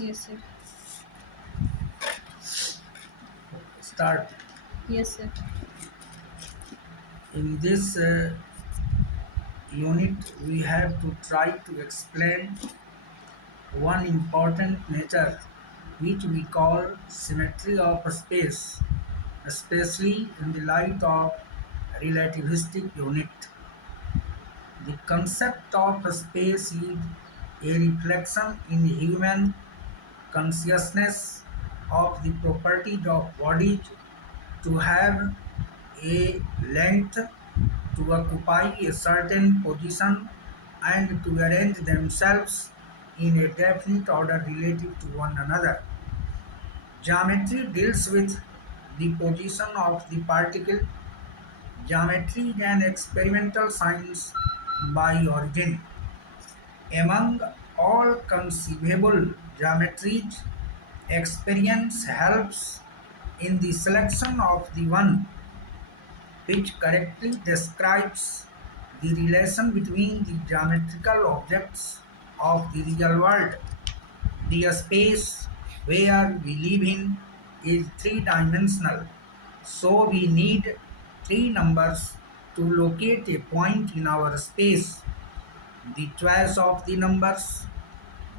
Yes, sir. Start. Yes, sir. In this unit, we have to try to explain one important nature which we call symmetry of space, especially in the light of relativistic unit. The concept of space is a reflection in human consciousness of the property of bodies to have a length, to occupy a certain position, and to arrange themselves in a definite order relative to one another. Geometry deals with the position of the particle. Geometry is an experimental science by origin. Among all conceivable geometries, experience helps in the selection of the one which correctly describes the relation between the geometrical objects of the real world. The space where we live in is three-dimensional, so we need three numbers to locate a point in our space. The choice of the numbers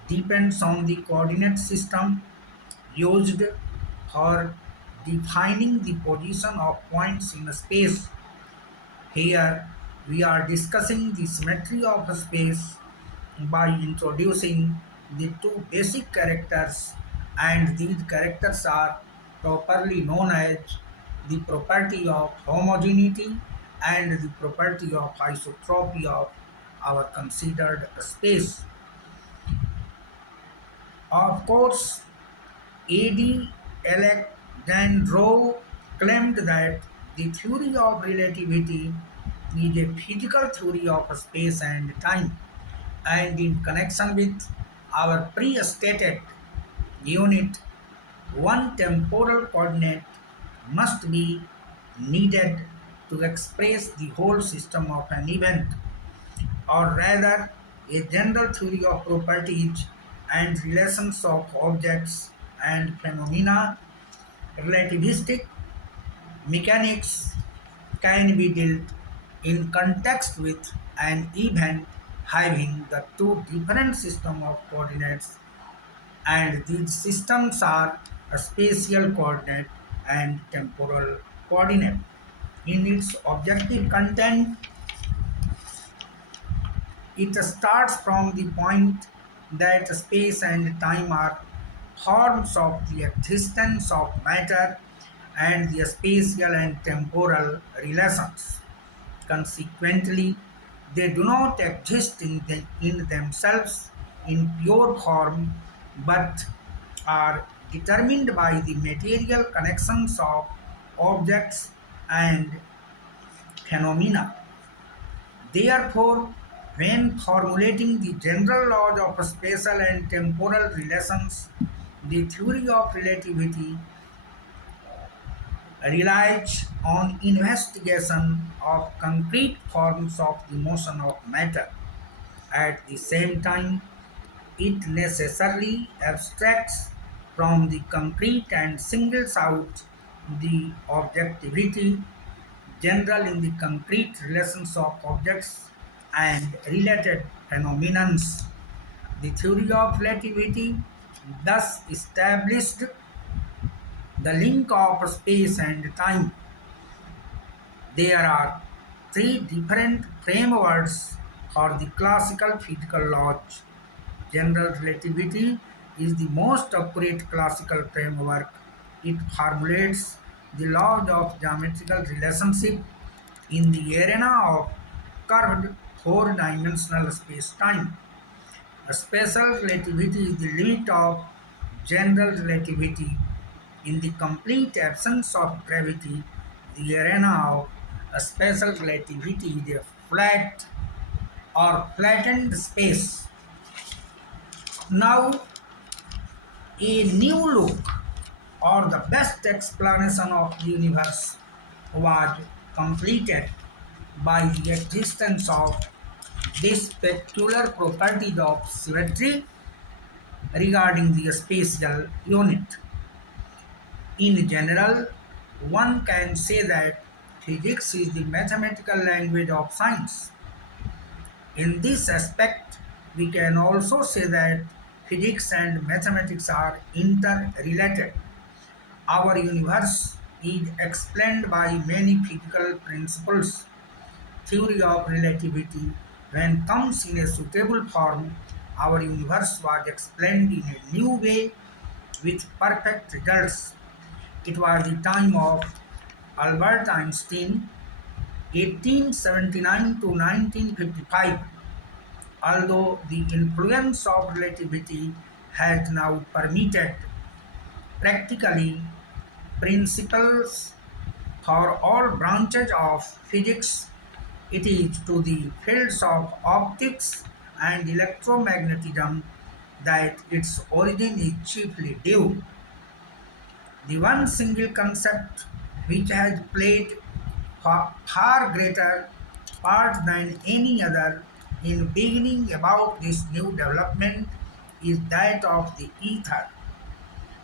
depends on the coordinate system used for defining the position of points in space. Here we are discussing the symmetry of space by introducing the two basic characters, and these characters are properly known as the property of homogeneity and the property of isotropy of our considered space. Of course, A.D. Alexandrov claimed that the theory of relativity is a physical theory of space and time, and in connection with our pre-stated unit, one temporal coordinate must be needed to express the whole system of an event, or rather, a general theory of properties and relations of objects and phenomena. Relativistic mechanics can be dealt in context with an event having the two different system of coordinates, and these systems are a spatial coordinate and temporal coordinate. In its objective content, it starts from the point that space and time are forms of the existence of matter and the spatial and temporal relations. Consequently, they do not exist in themselves in pure form, but are determined by the material connections of objects and phenomena. Therefore, when formulating the general laws of spatial and temporal relations, the theory of relativity relies on investigation of concrete forms of the motion of matter. At the same time, it necessarily abstracts from the concrete and singles out the objectivity general in the concrete relations of objects and related phenomena. The theory of relativity thus established the link of space and time. There are three different frameworks for the classical physical laws. General relativity is the most accurate classical framework. It formulates the laws of geometrical relationship in the arena of curved four-dimensional space-time. Special relativity is the limit of general relativity. In the complete absence of gravity, the arena of special relativity is a flat or flattened space. Now, a new look or the best explanation of the universe was completed by the existence of this peculiar property of symmetry regarding the spatial unit. In general, one can say that physics is the mathematical language of science. In this aspect, we can also say that physics and mathematics are interrelated. Our universe is explained by many physical principles. Theory of relativity, when comes in a suitable form, our universe was explained in a new way with perfect results. It was the time of Albert Einstein, 1879 to 1955. Although the influence of relativity has now permeated practically principles for all branches of physics, it is to the fields of optics and electromagnetism that its origin is chiefly due. The one single concept which has played far greater part than any other in beginning about this new development is that of the ether,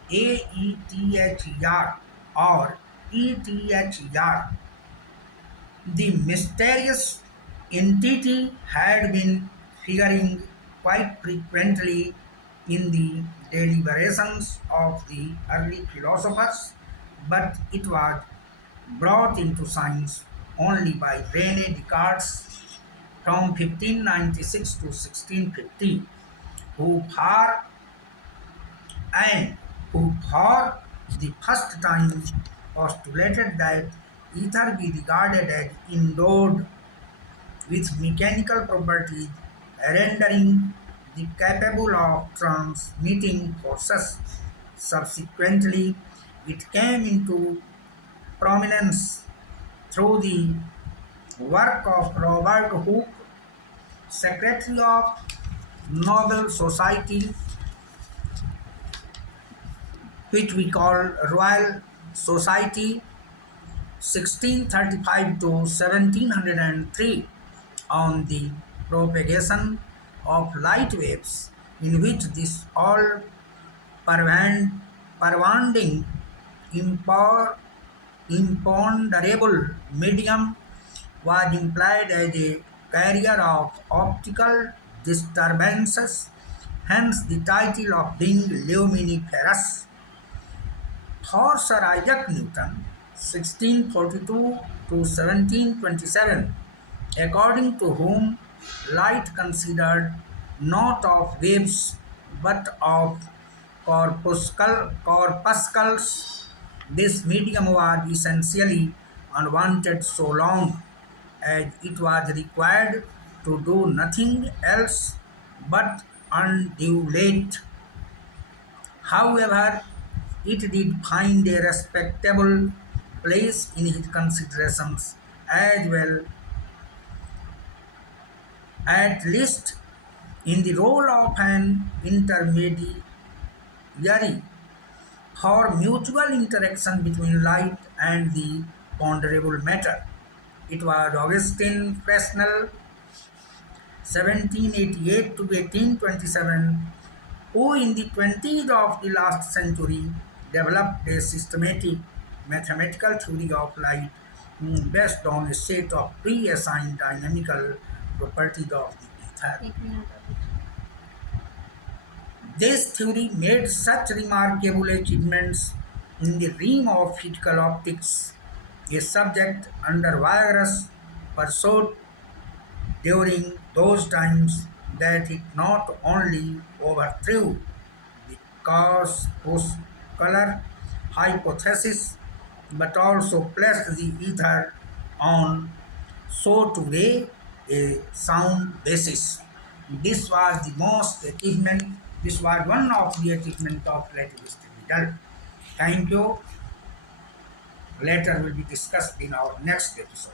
AETHER or ETHER. The mysterious entity had been figuring quite frequently in the deliberations of the early philosophers, but it was brought into science only by Rene Descartes from 1596 to 1650, who far and who for the first time postulated that ether be regarded as endowed with mechanical properties, rendering the capable of transmitting forces. Subsequently, it came into prominence through the work of Robert Hooke, Secretary of Nobel Society, which we call Royal Society, 1635 to 1703, on the propagation of light waves, in which this all pervading impo- imponderable medium was implied as a carrier of optical disturbances, hence the title of being luminiferous. For Sir Isaac Newton, 1642 to 1727, according to whom light consisted not of waves but of corpuscles, this medium was essentially unwanted so long as it was required to do nothing else but undulate. However, it did find a respectable place in his considerations as well, at least in the role of an intermediary for mutual interaction between light and the ponderable matter. It was Augustine Fresnel, 1788 to 1827, who in the 20s of the last century developed a systematic mathematical theory of light based on a set of pre-assigned dynamical properties of the ether. This theory made such remarkable achievements in the realm of physical optics, a subject under vigorous pursuit during those times, that it not only overthrew the corpuscular hypothesis but also placed the ether on, so to lay a sound basis. This was the most achievement, this was one of the achievement of relativistic result. Thank you. Later will be discussed in our next episode.